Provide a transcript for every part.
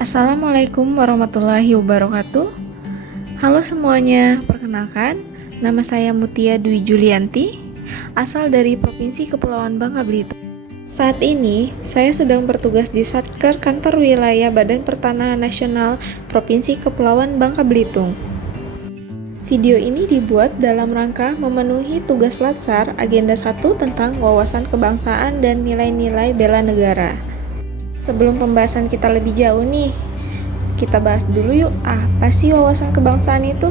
Assalamualaikum warahmatullahi wabarakatuh. Halo semuanya, perkenalkan, nama saya Mutia Dwi Julianti, asal dari Provinsi Kepulauan Bangka Belitung. Saat ini, saya sedang bertugas di Satker Kantor Wilayah Badan Pertanahan Nasional Provinsi Kepulauan Bangka Belitung. Video ini dibuat dalam rangka memenuhi tugas Latsar Agenda 1 tentang wawasan kebangsaan dan nilai-nilai bela negara. Sebelum pembahasan kita lebih jauh nih, kita bahas dulu yuk, apa sih wawasan kebangsaan itu?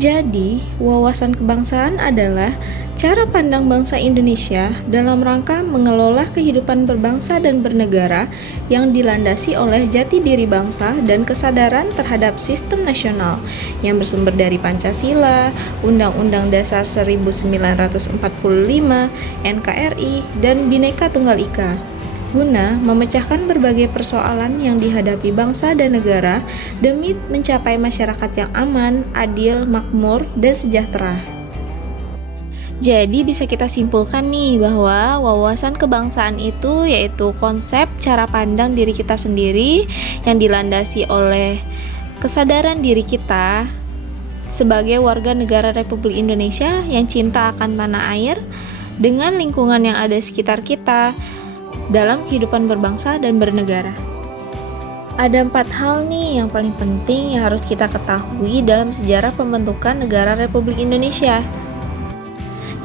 Jadi, wawasan kebangsaan adalah cara pandang bangsa Indonesia dalam rangka mengelola kehidupan berbangsa dan bernegara yang dilandasi oleh jati diri bangsa dan kesadaran terhadap sistem nasional yang bersumber dari Pancasila, Undang-Undang Dasar 1945, NKRI, dan Bhinneka Tunggal Ika, guna memecahkan berbagai persoalan yang dihadapi bangsa dan negara demi mencapai masyarakat yang aman, adil, makmur, dan sejahtera. Jadi bisa kita simpulkan nih bahwa wawasan kebangsaan itu yaitu konsep cara pandang diri kita sendiri yang dilandasi oleh kesadaran diri kita sebagai warga negara Republik Indonesia yang cinta akan tanah air dengan lingkungan yang ada di sekitar kita dalam kehidupan berbangsa dan bernegara. Ada 4 hal nih yang paling penting yang harus kita ketahui dalam sejarah pembentukan negara Republik Indonesia,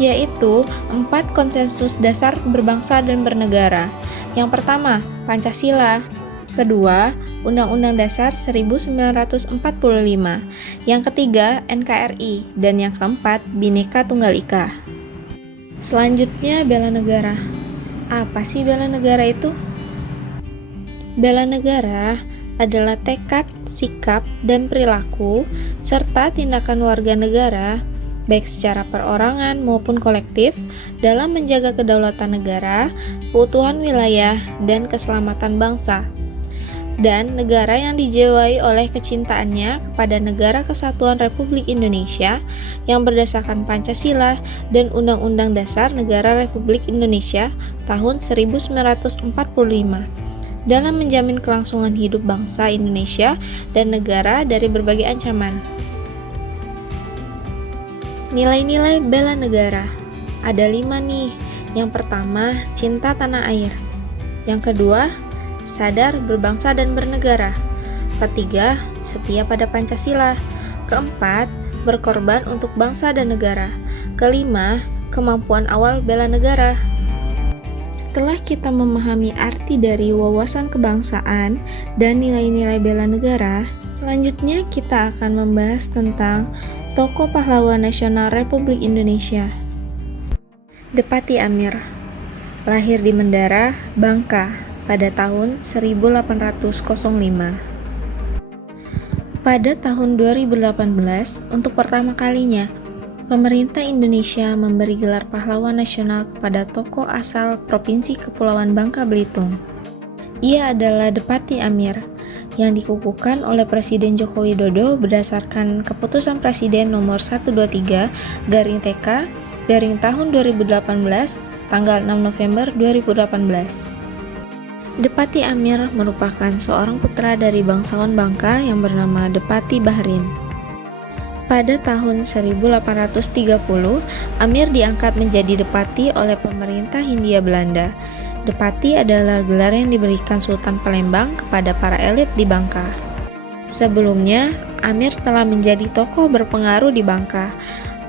yaitu 4 konsensus dasar berbangsa dan bernegara. Yang pertama, Pancasila. Kedua, Undang-Undang Dasar 1945. Yang ketiga, NKRI. Dan yang keempat, Bhinneka Tunggal Ika. Selanjutnya, bela negara. Apa sih bela negara itu? Bela negara adalah tekad, sikap, dan perilaku serta tindakan warga negara baik secara perorangan maupun kolektif dalam menjaga kedaulatan negara, keutuhan wilayah, dan keselamatan bangsa dan negara yang dijiwai oleh kecintaannya kepada Negara Kesatuan Republik Indonesia yang berdasarkan Pancasila dan Undang-Undang Dasar Negara Republik Indonesia tahun 1945 dalam menjamin kelangsungan hidup bangsa Indonesia dan negara dari berbagai ancaman. Nilai-nilai bela negara ada 5 nih. Yang pertama, cinta tanah air. Yang kedua, sadar berbangsa dan bernegara. Ketiga, setia pada Pancasila. Keempat, berkorban untuk bangsa dan negara. Kelima, kemampuan awal bela negara. Setelah kita memahami arti dari wawasan kebangsaan dan nilai-nilai bela negara, selanjutnya kita akan membahas tentang tokoh pahlawan nasional Republik Indonesia. Depati Amir, lahir di Mendara, Bangka, pada tahun 1805. Pada tahun 2018, untuk pertama kalinya, pemerintah Indonesia memberi gelar pahlawan nasional kepada tokoh asal Provinsi Kepulauan Bangka Belitung. Ia adalah Depati Amir, yang dikukuhkan oleh Presiden Joko Widodo berdasarkan Keputusan Presiden Nomor 123/TK tahun 2018, tanggal 6 November 2018. Depati Amir merupakan seorang putra dari bangsawan Bangka yang bernama Depati Bahrin. Pada tahun 1830, Amir diangkat menjadi Depati oleh pemerintah Hindia Belanda. Depati adalah gelar yang diberikan Sultan Palembang kepada para elit di Bangka. Sebelumnya, Amir telah menjadi tokoh berpengaruh di Bangka.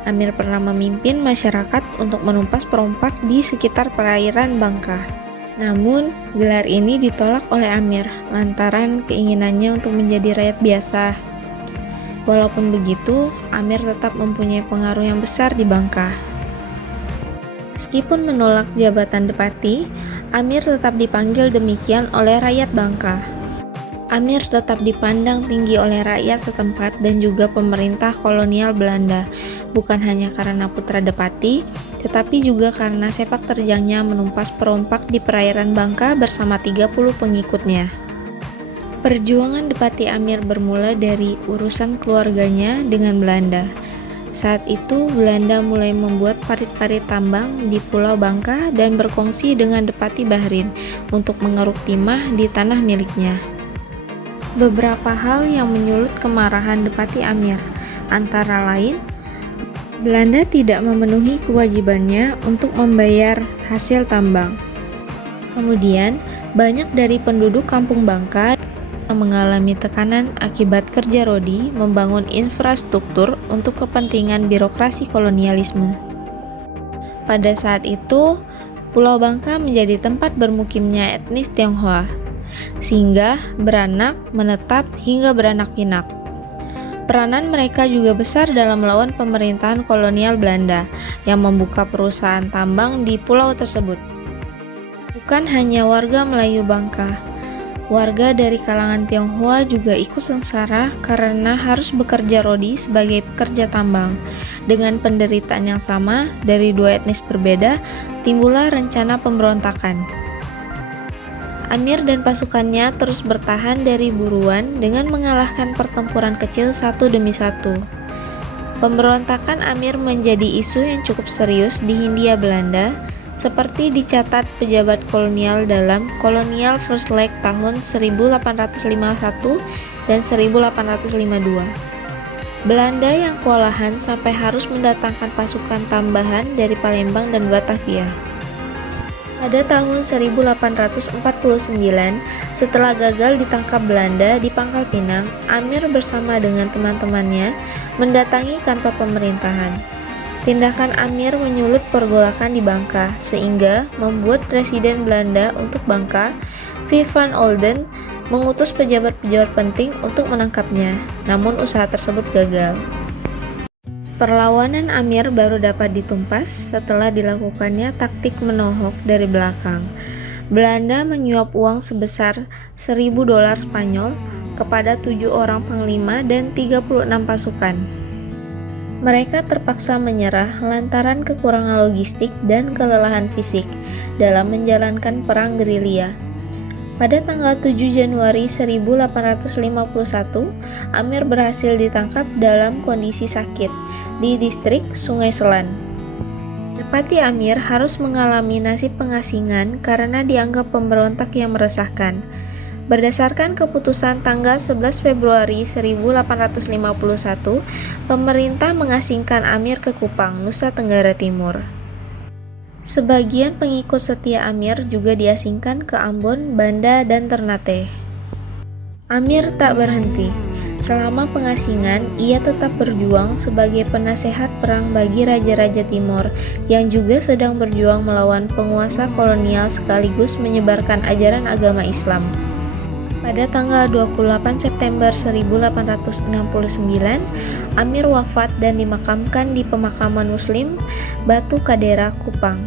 Amir pernah memimpin masyarakat untuk menumpas perompak di sekitar perairan Bangka. Namun, gelar ini ditolak oleh Amir lantaran keinginannya untuk menjadi rakyat biasa. Walaupun begitu, Amir tetap mempunyai pengaruh yang besar di Bangka. Meskipun menolak jabatan Depati, Amir tetap dipanggil demikian oleh rakyat Bangka. Amir tetap dipandang tinggi oleh rakyat setempat dan juga pemerintah kolonial Belanda, bukan hanya karena putra Depati, tetapi juga karena sepak terjangnya menumpas perompak di perairan Bangka bersama 30 pengikutnya. Perjuangan Depati Amir bermula dari urusan keluarganya dengan Belanda. Saat itu, Belanda mulai membuat parit-parit tambang di Pulau Bangka dan berkongsi dengan Depati Bahrin untuk mengeruk timah di tanah miliknya. beberapa hal yang menyulut kemarahan Depati Amir, antara lain Belanda tidak memenuhi kewajibannya untuk membayar hasil tambang. Kemudian, banyak dari penduduk Kampung Bangka yang mengalami tekanan akibat kerja Rodi membangun infrastruktur untuk kepentingan birokrasi kolonialisme. Pada saat itu, Pulau Bangka menjadi tempat bermukimnya etnis Tionghoa, sehingga beranak, menetap, hingga beranak pinak. Peranan mereka juga besar dalam melawan pemerintahan kolonial Belanda yang membuka perusahaan tambang di pulau tersebut. Bukan hanya warga Melayu Bangka, warga dari kalangan Tionghoa juga ikut sengsara karena harus bekerja Rodi sebagai pekerja tambang. Dengan penderitaan yang sama dari dua etnis berbeda, timbullah rencana pemberontakan. Amir dan pasukannya terus bertahan dari buruan dengan mengalahkan pertempuran kecil satu demi satu. Pemberontakan Amir menjadi isu yang cukup serius di Hindia Belanda, seperti dicatat pejabat kolonial dalam Colonial First Leg tahun 1851 dan 1852. Belanda yang kewalahan sampai harus mendatangkan pasukan tambahan dari Palembang dan Batavia. Pada tahun 1849, setelah gagal ditangkap Belanda di Pangkal Pinang, Amir bersama dengan teman-temannya mendatangi kantor pemerintahan. Tindakan Amir menyulut pergolakan di Bangka, sehingga membuat Presiden Belanda untuk Bangka, V. van Olden, mengutus pejabat-pejabat penting untuk menangkapnya, namun usaha tersebut gagal. Perlawanan Amir baru dapat ditumpas setelah dilakukannya taktik menohok dari belakang. Belanda menyuap uang sebesar $1.000 Spanyol kepada 7 orang panglima dan 36 pasukan. Mereka terpaksa menyerah lantaran kekurangan logistik dan kelelahan fisik dalam menjalankan perang gerilya. Pada tanggal 7 Januari 1851, Amir berhasil ditangkap dalam kondisi sakit di distrik Sungai Selan. Depati Amir harus mengalami nasib pengasingan karena dianggap pemberontak yang meresahkan. Berdasarkan keputusan tanggal 11 Februari 1851, pemerintah mengasingkan Amir ke Kupang, Nusa Tenggara Timur. Sebagian pengikut setia Amir juga diasingkan ke Ambon, Banda, dan Ternate. Amir tak berhenti. Selama pengasingan, ia tetap berjuang sebagai penasehat perang bagi raja-raja Timur yang juga sedang berjuang melawan penguasa kolonial sekaligus menyebarkan ajaran agama Islam. Pada tanggal 28 September 1869, Amir wafat dan dimakamkan di pemakaman Muslim Batu Kadera, Kupang.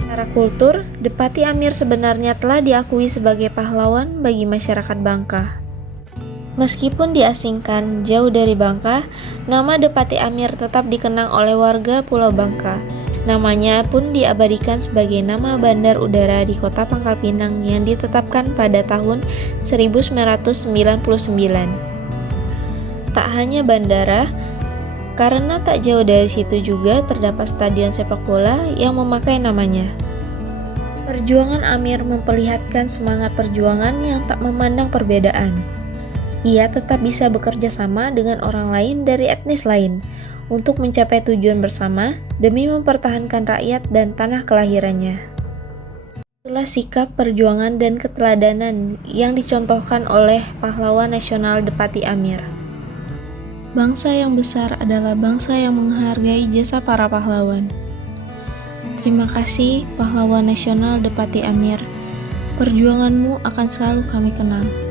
Secara kultur, Depati Amir sebenarnya telah diakui sebagai pahlawan bagi masyarakat Bangka. Meskipun diasingkan jauh dari Bangka, nama Depati Amir tetap dikenang oleh warga Pulau Bangka. Namanya pun diabadikan sebagai nama bandar udara di kota Pangkal Pinang yang ditetapkan pada tahun 1999. Tak hanya bandara, karena tak jauh dari situ juga terdapat stadion sepak bola yang memakai namanya. Perjuangan Amir memperlihatkan semangat perjuangan yang tak memandang perbedaan. Ia tetap bisa bekerja sama dengan orang lain dari etnis lain untuk mencapai tujuan bersama demi mempertahankan rakyat dan tanah kelahirannya. Itulah sikap perjuangan dan keteladanan yang dicontohkan oleh pahlawan nasional Depati Amir. Bangsa yang besar adalah bangsa yang menghargai jasa para pahlawan. Terima kasih pahlawan nasional Depati Amir. Perjuanganmu akan selalu kami kenang.